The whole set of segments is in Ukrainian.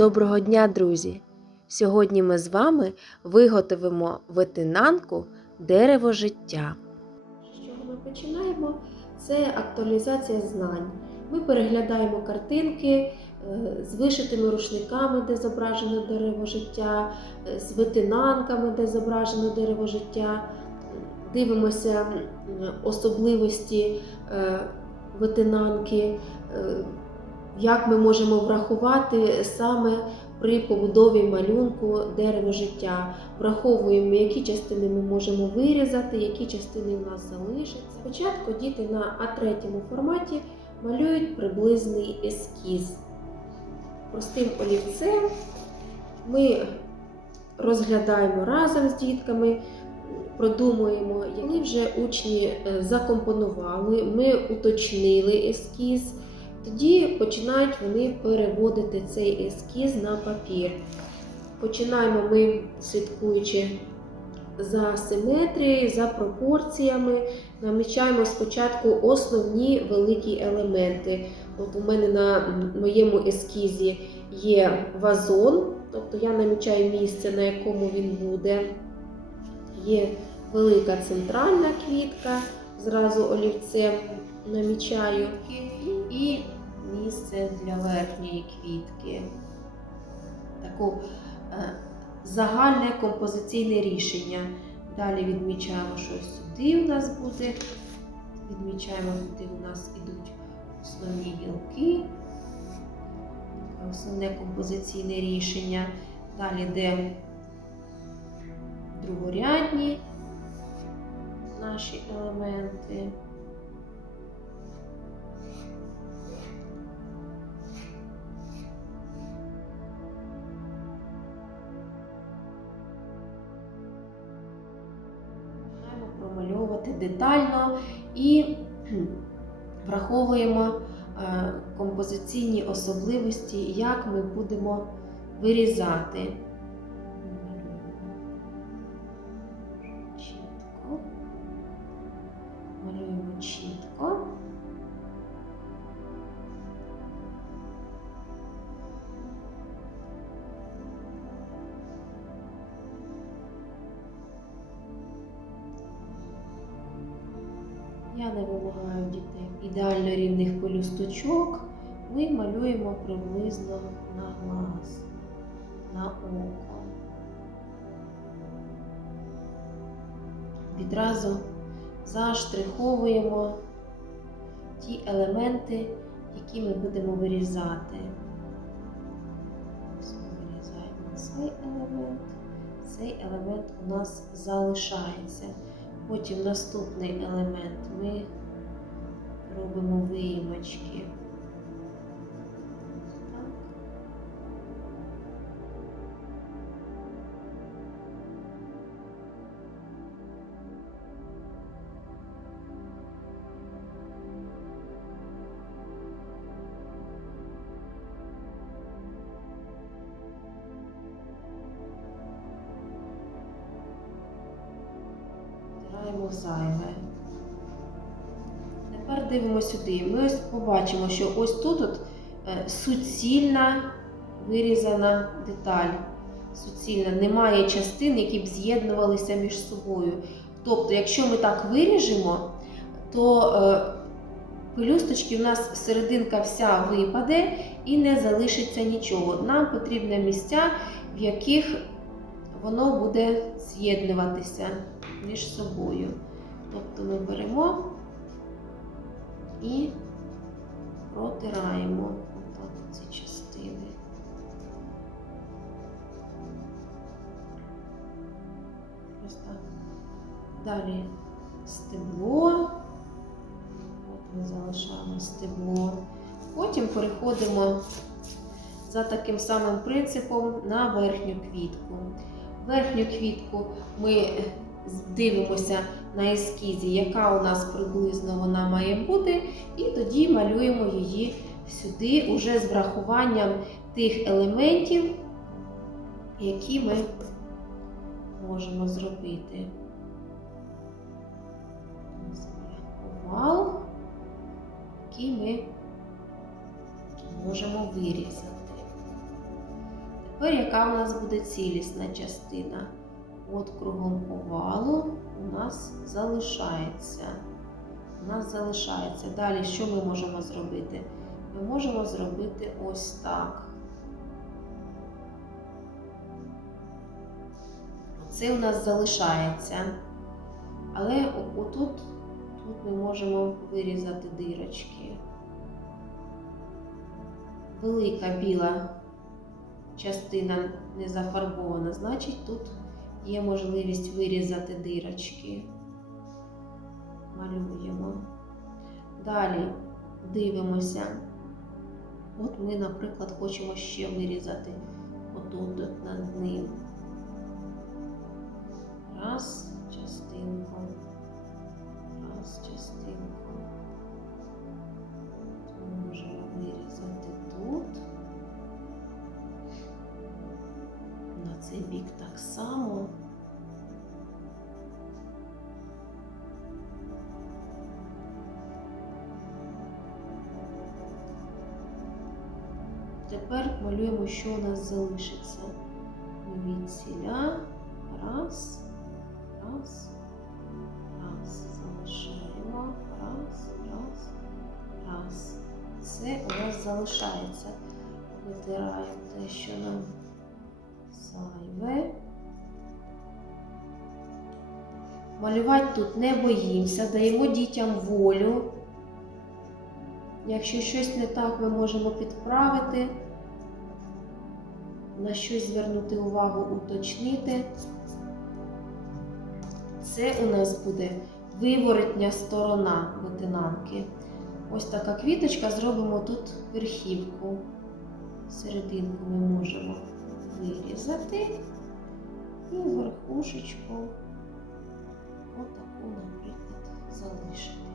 Доброго дня, друзі! Сьогодні ми з вами виготовимо ветенанку дерево життя. З чого ми починаємо? Це актуалізація знань. Ми переглядаємо картинки е, з вишитими рушниками, де зображено дерево життя, е, з ветенанками, де зображено дерево життя. Дивимося особливості е, ветенанки, е, як ми можемо врахувати саме при побудові малюнку дерево життя. Враховуємо, які частини ми можемо вирізати, які частини у нас залишаться. Спочатку діти на А3 форматі малюють приблизний ескіз. Простим олівцем ми розглядаємо разом з дітками, продумуємо, які вже учні е, закомпонували, ми уточнили ескіз. Тоді починають вони переводити цей ескіз на папір. Починаємо ми, слідкуючи за симетрією, за пропорціями, намічаємо спочатку основні великі елементи. От у мене на моєму ескізі є вазон, тобто я намічаю місце, на якому він буде. Є велика центральна квітка, зразу олівцем намічаю і місце для верхньої квітки. Таку е, загальне композиційне рішення. Далі відмічаємо, що сюди у нас буде. Відмічаємо, куди у нас ідуть основні гілки. Основне композиційне рішення. Далі йде другорядні наші елементи. І враховуємо е, композиційні особливості, як ми будемо вирізати. Чітко. Не вимагаю дітей ідеально рівних пелюсточок. Ми малюємо приблизно на глаз, на око. Відразу заштриховуємо ті елементи, які ми будемо вирізати. Вирізаємо цей елемент, цей елемент у нас залишається. Потім наступний елемент ми робимо виїмочки. Зайве. Тепер дивимося сюди. Ми ось побачимо, що ось тут от е, суцільна вирізана деталь. Суцільна, немає частин, які б з'єднувалися між собою. Тобто, якщо ми так виріжемо, то е, пелюсточки у нас серединка вся випаде і не залишиться нічого. Нам потрібні місця, в яких воно буде з'єднуватися між собою. Тобто ми беремо і протираємо отак ці частини. Ось. Далі стебло. От ми залишаємо стебло. Потім переходимо за таким самим принципом на верхню квітку. Верхню квітку ми дивимося на ескізі, яка у нас приблизно вона має бути, і тоді малюємо її сюди уже з врахуванням тих елементів, які ми можемо зробити. Овал, який ми можемо вирізати. Тепер яка в нас буде цілісна частина? От кругом овалу у нас залишається. У нас залишається. Далі що ми можемо зробити? Ми можемо зробити ось так. Це у нас залишається. Але отут тут ми можемо вирізати дирочки. Велика біла частина не зафарбована, значить тут є можливість вирізати дирочки. Малюємо. Далі дивимося. От ми, наприклад, хочемо ще вирізати отут над ним. Раз, частинку. Раз, частинку. Можемо вирізати тут. На цей бік так само. Тепер малюємо, що у нас залишиться. Віціля. Раз, раз, раз. Залишаємо. Раз, раз, раз. Це у нас залишається. Витираємо те, що нам зайве. Малювати тут не боїмося, даємо дітям волю. Якщо щось не так, ми можемо підправити, на щось звернути увагу, уточнити. Це у нас буде виворотня сторона витинанки. Ось така квіточка, зробимо тут верхівку. Серединку ми можемо вирізати і верхушечку отаку, наприклад, залишити.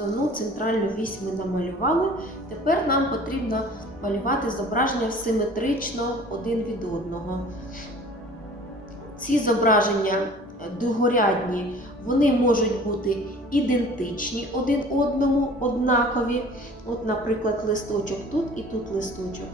Основну центральну вісь ми намалювали. Тепер нам потрібно малювати зображення симетрично один від одного. Ці зображення догорядні, вони можуть бути ідентичні один одному, однакові. От, наприклад, листочок тут і тут листочок.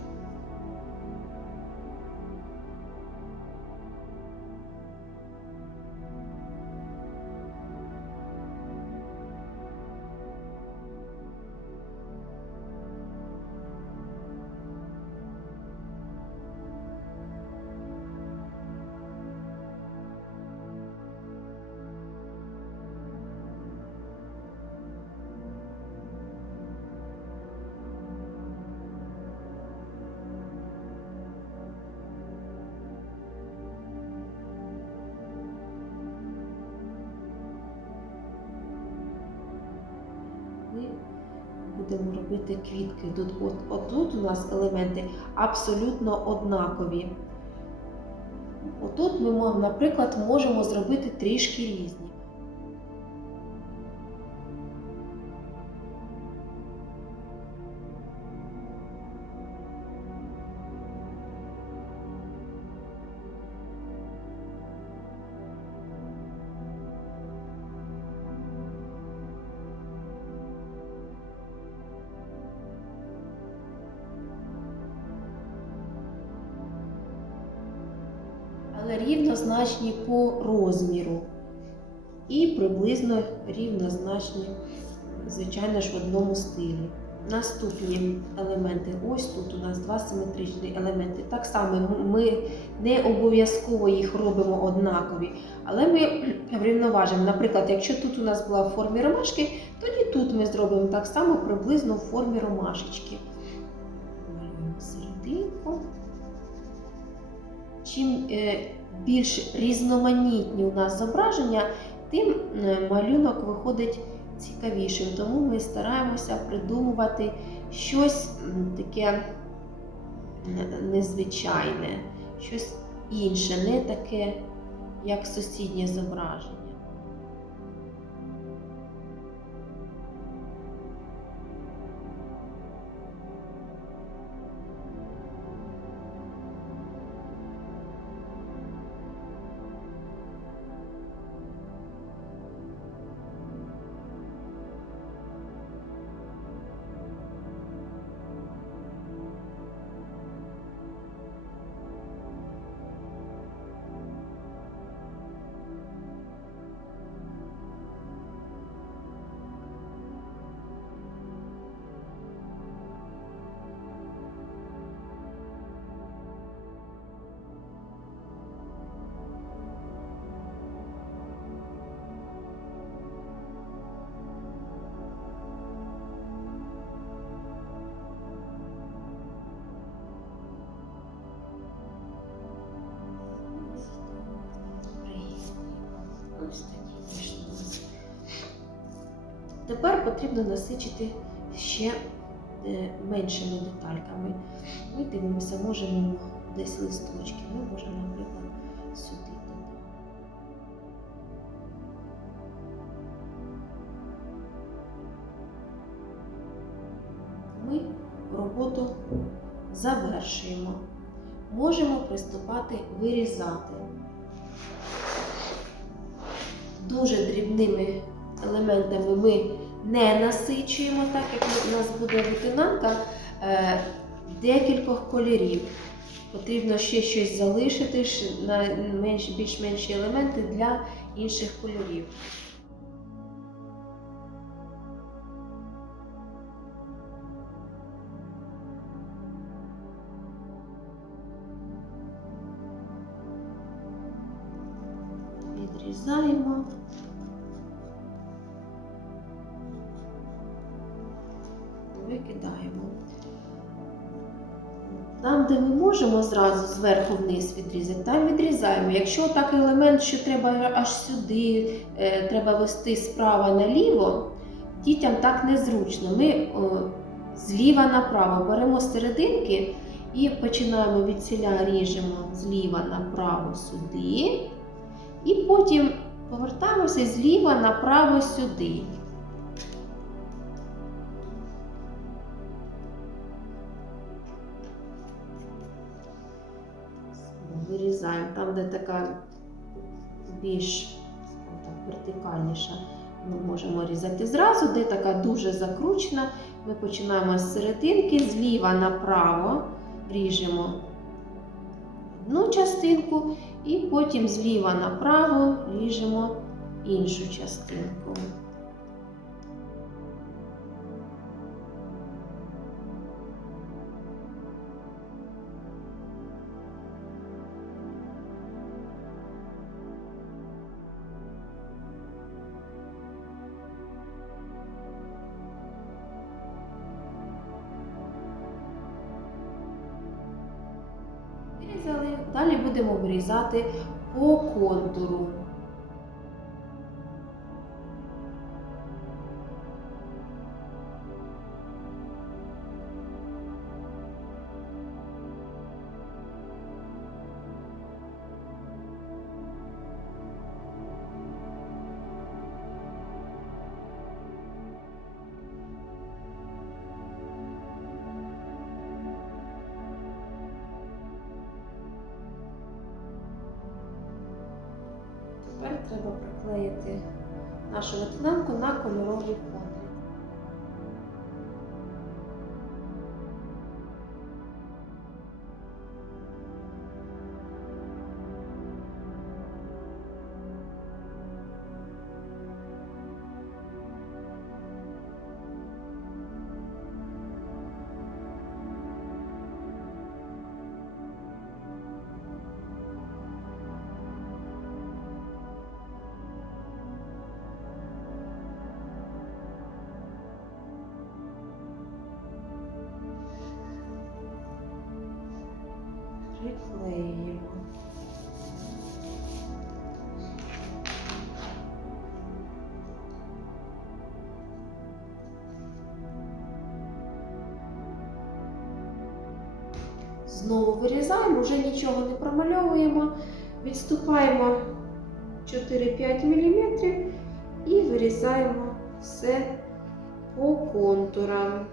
Будемо робити квітки. Тут, от, отут у нас елементи абсолютно однакові. Отут ми, наприклад, можемо зробити трішки різні. Рівнозначні по розміру. І приблизно рівнозначні, звичайно ж, в одному стилі. наступні елементи. Ось тут у нас два симетричні елементи. Так само ми не обов'язково їх робимо однакові, але ми врівноважимо. Наприклад, якщо тут у нас була в формі ромашки, тоді тут ми зробимо так само приблизно в формі ромашечки. Малюємо серединку. Чим е, більш різноманітні у нас зображення, тим е, малюнок виходить цікавішим. Тому ми стараємося придумувати щось таке незвичайне, щось інше, не таке, як сусіднє зображення. Тепер потрібно насичити ще е, меншими детальками. Ми дивимося, можемо десь листочки. Ми можемо, наприклад, сюди. Ми роботу завершуємо. Можемо приступати вирізати. Дуже дрібними елементами ми не насичуємо, так як у нас буде витинанка е, декількох кольорів. Потрібно ще щось залишити на менш, більш менші елементи для інших кольорів. Відрізаємо. Де ми можемо зразу зверху вниз відрізати, там відрізаємо. Якщо так елемент, що треба аж сюди, е, треба вести справа наліво, дітям так незручно. Ми зліва направо беремо серединки і починаємо від ціля ріжемо зліва направо сюди. І потім повертаємося зліва направо сюди. Там, де така більш так, вертикальніша. Ми можемо різати зразу, де така дуже закручена. Ми починаємо з серединки, зліва направо ріжемо одну частинку і потім зліва направо ріжемо іншу частинку. Вирізали, далі будемо вирізати по контуру. Треба приклеїти нашу лейтенантку на кольоровий контур. Знову вирізаємо, вже нічого не промальовуємо, відступаємо 4-5 мм і вирізаємо все по контурам.